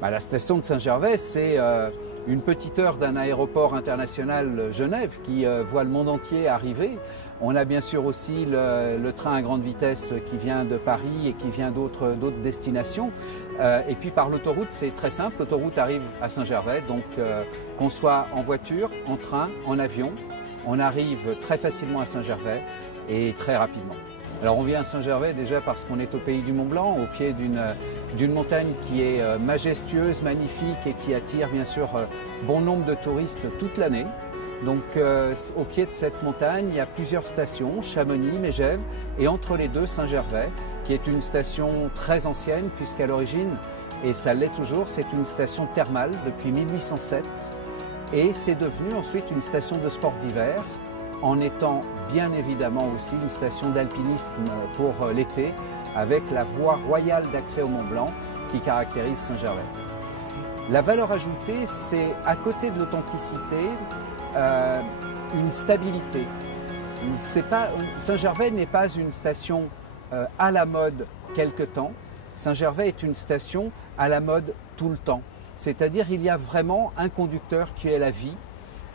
La station de Saint-Gervais, c'est une petite heure d'un aéroport international Genève qui voit le monde entier arriver. On a bien sûr aussi le train à grande vitesse qui vient de Paris et qui vient d'autres destinations. Et puis par l'autoroute, c'est très simple. L'autoroute arrive à Saint-Gervais, donc qu'on soit en voiture, en train, en avion, on arrive très facilement à Saint-Gervais et très rapidement. Alors on vient à Saint-Gervais déjà parce qu'on est au pays du Mont-Blanc, au pied d'une montagne qui est majestueuse, magnifique et qui attire bien sûr bon nombre de touristes toute l'année. Donc au pied de cette montagne, il y a plusieurs stations, Chamonix, Megève et entre les deux Saint-Gervais, qui est une station très ancienne puisqu'à l'origine, et ça l'est toujours, c'est une station thermale depuis 1807 et c'est devenu ensuite une station de sport d'hiver, en étant bien évidemment aussi une station d'alpinisme pour l'été, avec la voie royale d'accès au Mont Blanc qui caractérise Saint-Gervais. La valeur ajoutée, c'est à côté de l'authenticité, une stabilité. Saint-Gervais n'est pas une station à la mode quelque temps. Saint-Gervais est une station à la mode tout le temps. C'est-à-dire il y a vraiment un conducteur qui est la vie.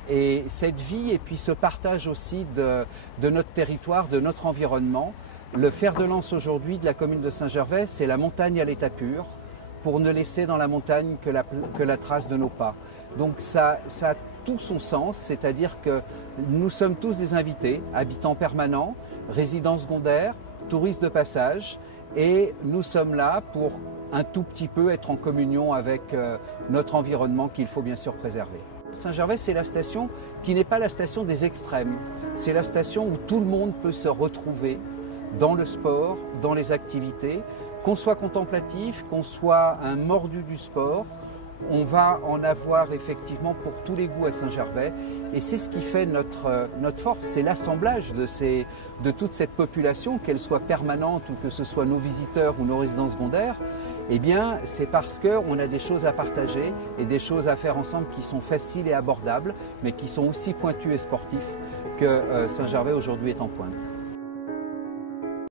Et cette vie et puis ce partage aussi de notre territoire, de notre environnement, le fer de lance aujourd'hui de la commune de Saint-Gervais, c'est la montagne à l'état pur, pour ne laisser dans la montagne que la trace de nos pas. Donc ça a tout son sens, c'est-à-dire que nous sommes tous des invités, habitants permanents, résidents secondaires, touristes de passage, et nous sommes là pour un tout petit peu être en communion avec notre environnement qu'il faut bien sûr préserver. Saint-Gervais, c'est la station qui n'est pas la station des extrêmes. C'est la station où tout le monde peut se retrouver dans le sport, dans les activités. Qu'on soit contemplatif, qu'on soit un mordu du sport, on va en avoir effectivement pour tous les goûts à Saint-Gervais. Et c'est ce qui fait notre force, c'est l'assemblage de toute cette population, qu'elle soit permanente ou que ce soit nos visiteurs ou nos résidents secondaires. Eh bien, c'est parce qu'on a des choses à partager et des choses à faire ensemble qui sont faciles et abordables, mais qui sont aussi pointues et sportifs que Saint-Gervais aujourd'hui est en pointe.